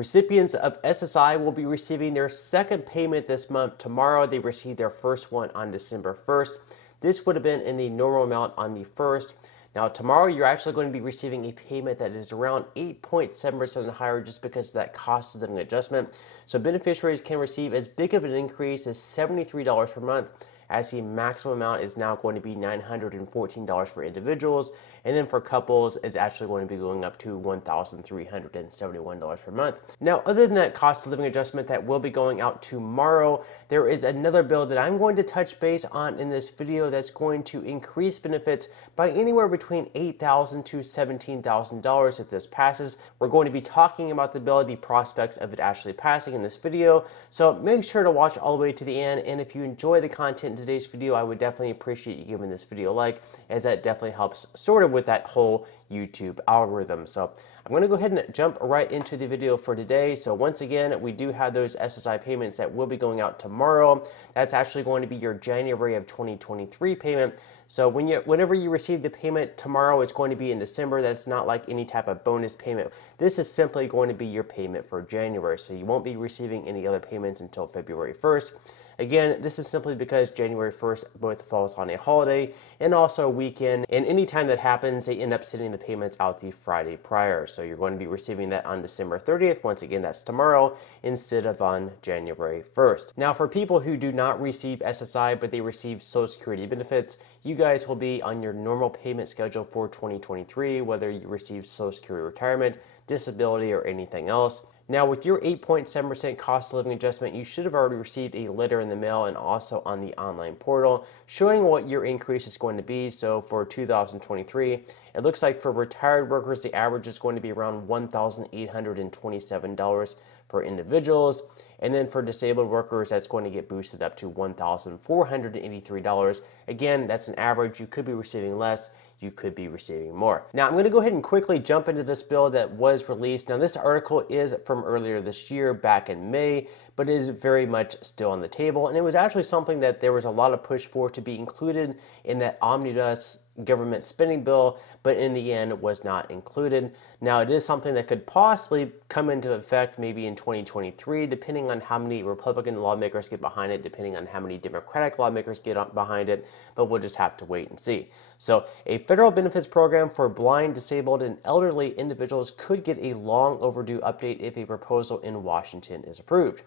Recipients of SSI will be receiving their second payment this month. Tomorrow, they received their first one on December 1st. This would have been in the normal amount on the 1st. Now, tomorrow, you're actually going to be receiving a payment that is around 8.7% higher just because of that cost of living adjustment. So beneficiaries can receive as big of an increase as $73 per month, as the maximum amount is now going to be $914 for individuals, and then for couples is actually going to be going up to $1,371 per month. Now, other than that cost of living adjustment that will be going out tomorrow, there is another bill that I'm going to touch base on in this video that's going to increase benefits by anywhere between $8,000 to $17,000 if this passes. We're going to be talking about the bill, the prospects of it actually passing in this video, so make sure to watch all the way to the end, and if you enjoy the content in today's video, I would definitely appreciate you giving this video a like, as that definitely helps sort of with that whole YouTube algorithm. So I'm going to go ahead and jump right into the video for today. So once again, we do have those SSI payments that will be going out tomorrow. That's actually going to be your January of 2023 payment. So whenever you receive the payment tomorrow, it's going to be in December. That's not like any type of bonus payment. This is simply going to be your payment for January. So you won't be receiving any other payments until February 1st. Again, this is simply because January 1st both falls on a holiday and also a weekend, and anytime that happens, they end up sending the payments out the Friday prior. So you're going to be receiving that on December 30th. Once again, that's tomorrow instead of on January 1st. Now, for people who do not receive SSI, but they receive Social Security benefits, you guys will be on your normal payment schedule for 2023, whether you receive Social Security retirement, disability, or anything else. Now, with your 8.7% cost of living adjustment, you should have already received a letter in the mail and also on the online portal showing what your increase is going to be. So for 2023, it looks like for retired workers, the average is going to be around $1,827 for individuals. And then for disabled workers, that's going to get boosted up to $1,483. Again, that's an average. You could be receiving less. You could be receiving more. Now, I'm going to go ahead and quickly jump into this bill that was released. Now, this article is from earlier this year, back in May, but it is very much still on the table. And it was actually something that there was a lot of push for to be included in that omnibus government spending bill, but in the end it was not included. Now, it is something that could possibly come into effect maybe in 2023, depending on how many Republican lawmakers get behind it, depending on how many Democratic lawmakers get behind it, but we'll just have to wait and see. So a federal benefits program for blind, disabled, and elderly individuals could get a long overdue update if a proposal in Washington is approved.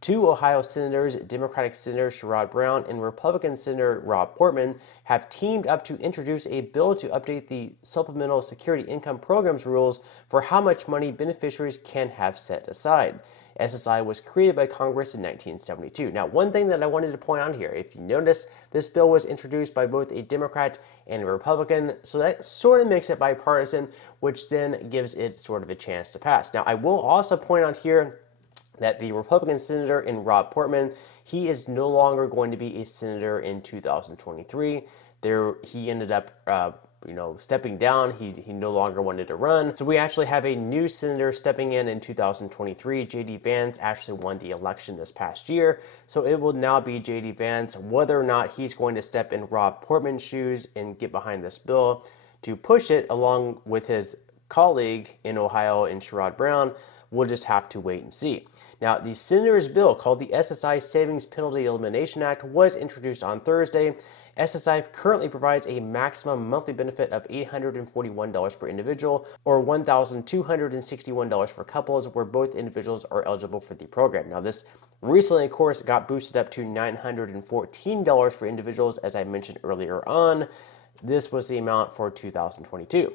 Two Ohio senators, Democratic Senator Sherrod Brown and Republican Senator Rob Portman, have teamed up to introduce a bill to update the Supplemental Security Income Program's rules for how much money beneficiaries can have set aside. SSI was created by Congress in 1972. Now, one thing that I wanted to point out here, if you notice, this bill was introduced by both a Democrat and a Republican, so that sort of makes it bipartisan, which then gives it sort of a chance to pass. Now, I will also point out here that the Republican senator in Rob Portman, he is no longer going to be a senator in 2023. He ended up, stepping down. He no longer wanted to run. So we actually have a new senator stepping in 2023. J.D. Vance actually won the election this past year. So it will now be J.D. Vance. Whether or not he's going to step in Rob Portman's shoes and get behind this bill to push it along with his colleague in Ohio in Sherrod Brown, we'll just have to wait and see. Now, the senator's bill, called the SSI Savings Penalty Elimination Act, was introduced on Thursday. SSI currently provides a maximum monthly benefit of $841 per individual, or $1,261 for couples where both individuals are eligible for the program. Now, this recently, of course, got boosted up to $914 for individuals, as I mentioned earlier on. This was the amount for 2022.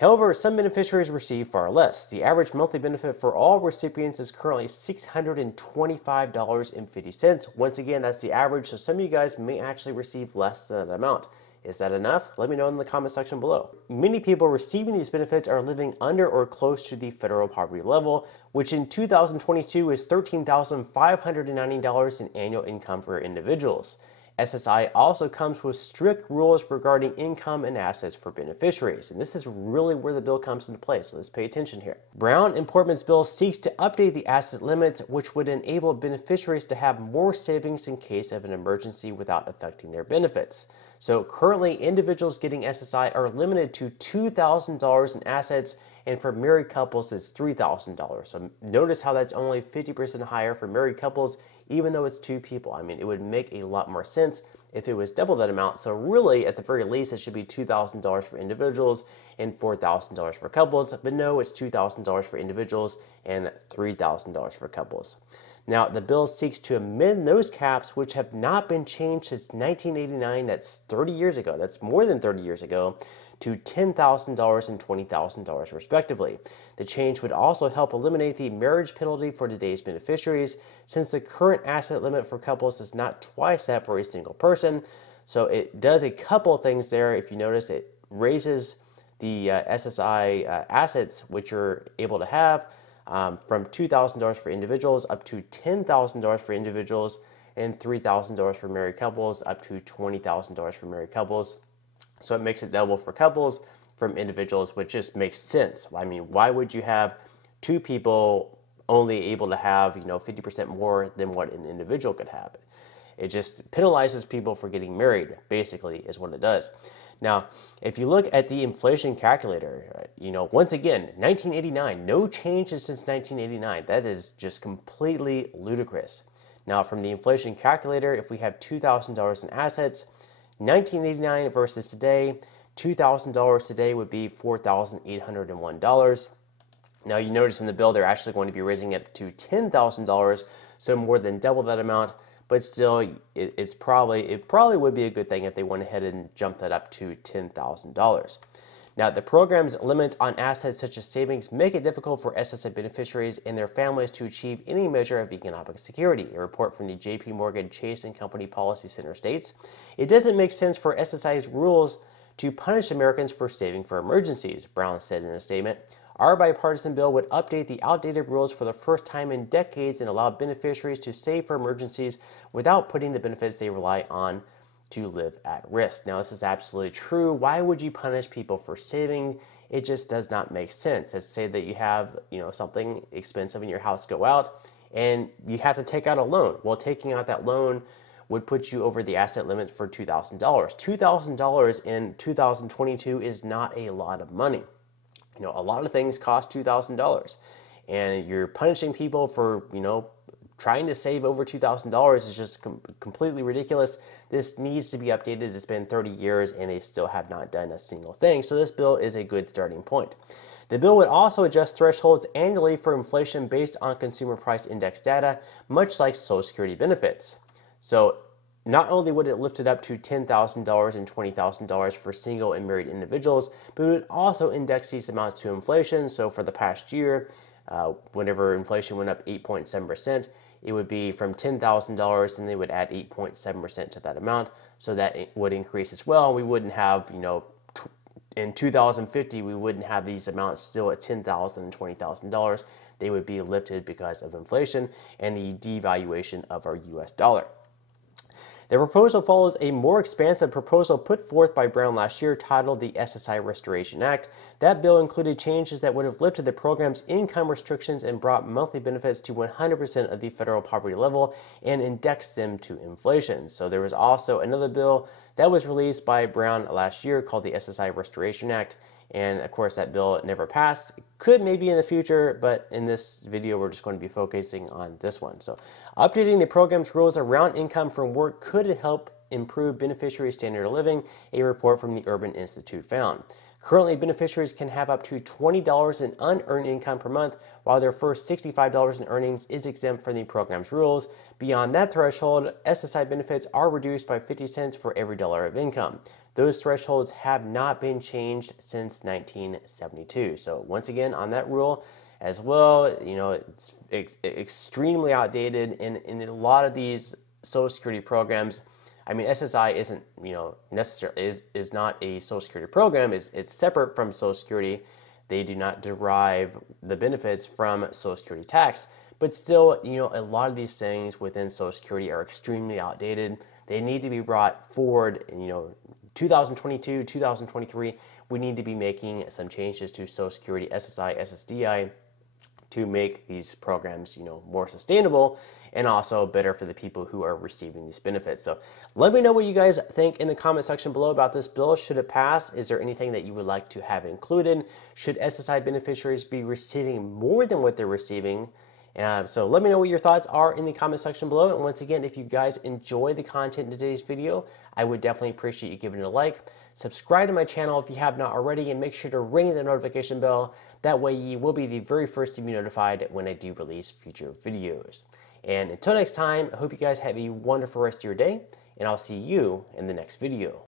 However, some beneficiaries receive far less. The average monthly benefit for all recipients is currently $625.50. Once again, that's the average, so some of you guys may actually receive less than that amount. Is that enough? Let me know in the comment section below. Many people receiving these benefits are living under or close to the federal poverty level, which in 2022 is $13,590 in annual income for individuals. SSI also comes with strict rules regarding income and assets for beneficiaries, and this is really where the bill comes into play, so let's pay attention here. Brown and Portman's bill seeks to update the asset limits, which would enable beneficiaries to have more savings in case of an emergency without affecting their benefits. So currently, individuals getting SSI are limited to $2,000 in assets, and for married couples it's $3,000. So notice how that's only 50% higher for married couples, even though it's two people. I mean, it would make a lot more sense if it was double that amount. So really, at the very least, it should be $2,000 for individuals and $4,000 for couples. But no, it's $2,000 for individuals and $3,000 for couples. Now, the bill seeks to amend those caps, which have not been changed since 1989. That's 30 years ago. That's more than 30 years ago, to $10,000 and $20,000 respectively. The change would also help eliminate the marriage penalty for today's beneficiaries, since the current asset limit for couples is not twice that for a single person. So it does a couple things there. If you notice, it raises the SSI assets which you're able to have from $2,000 for individuals up to $10,000 for individuals, and $3,000 for married couples up to $20,000 for married couples. So it makes it double for couples from individuals, which just makes sense. I mean, why would you have two people only able to have 50% more than what an individual could have? It just penalizes people for getting married, basically, is what it does. Now, if you look at the inflation calculator, once again, 1989, no changes since 1989. That is just completely ludicrous. Now, from the inflation calculator, if we have $2,000 in assets, 1989 versus today, $2,000 today would be $4,801. Now, you notice in the bill they're actually going to be raising it to $10,000, so more than double that amount. But still, it probably would be a good thing if they went ahead and jumped that up to $10,000. Now, the program's limits on assets such as savings make it difficult for SSI beneficiaries and their families to achieve any measure of economic security. A report from the J.P. Morgan Chase & Company Policy Center states, it doesn't make sense for SSI's rules to punish Americans for saving for emergencies, Brown said in a statement. Our bipartisan bill would update the outdated rules for the first time in decades and allow beneficiaries to save for emergencies without putting the benefits they rely on to live at risk. Now, this is absolutely true. Why would you punish people for saving? It just does not make sense. Let's say that you have, something expensive in your house go out and you have to take out a loan. Well, taking out that loan would put you over the asset limit for $2,000. $2,000 in 2022 is not a lot of money. A lot of things cost $2,000, and you're punishing people for, trying to save over $2,000 is just completely ridiculous. This needs to be updated. It's been 30 years, and they still have not done a single thing. So this bill is a good starting point. The bill would also adjust thresholds annually for inflation based on consumer price index data, much like Social Security benefits. So not only would it lift it up to $10,000 and $20,000 for single and married individuals, but it would also index these amounts to inflation. So for the past year, whenever inflation went up 8.7%, it would be from $10,000 and they would add 8.7% to that amount. So that it would increase as well. We wouldn't have, in 2050, we wouldn't have these amounts still at $10,000 and $20,000. They would be lifted because of inflation and the devaluation of our US dollar. The proposal follows a more expansive proposal put forth by Brown last year titled the SSI Restoration Act. That bill included changes that would have lifted the program's income restrictions and brought monthly benefits to 100% of the federal poverty level and indexed them to inflation. So there was also another bill that was released by Brown last year called the SSI Restoration Act. And of course, that bill never passed. Could maybe in the future, but in this video, we're just going to be focusing on this one. So updating the program's rules around income from work could help improve beneficiary standard of living, a report from the Urban Institute found. Currently, beneficiaries can have up to $20 in unearned income per month, while their first $65 in earnings is exempt from the program's rules. Beyond that threshold, SSI benefits are reduced by 50 cents for every dollar of income. Those thresholds have not been changed since 1972. So once again, on that rule as well, it's extremely outdated. And in a lot of these Social Security programs, I mean, SSI isn't, necessarily is not a Social Security program. It's separate from Social Security. They do not derive the benefits from Social Security tax. But still, a lot of these things within Social Security are extremely outdated. They need to be brought forward, 2022, 2023, we need to be making some changes to Social Security, SSI, SSDI to make these programs, more sustainable and also better for the people who are receiving these benefits. So let me know what you guys think in the comment section below about this bill. Should it pass? Is there anything that you would like to have included? Should SSI beneficiaries be receiving more than what they're receiving? So let me know what your thoughts are in the comment section below. And once again, if you guys enjoy the content in today's video, I would definitely appreciate you giving it a like. Subscribe to my channel if you have not already, and make sure to ring the notification bell. That way you will be the very first to be notified when I do release future videos. And until next time, I hope you guys have a wonderful rest of your day, and I'll see you in the next video.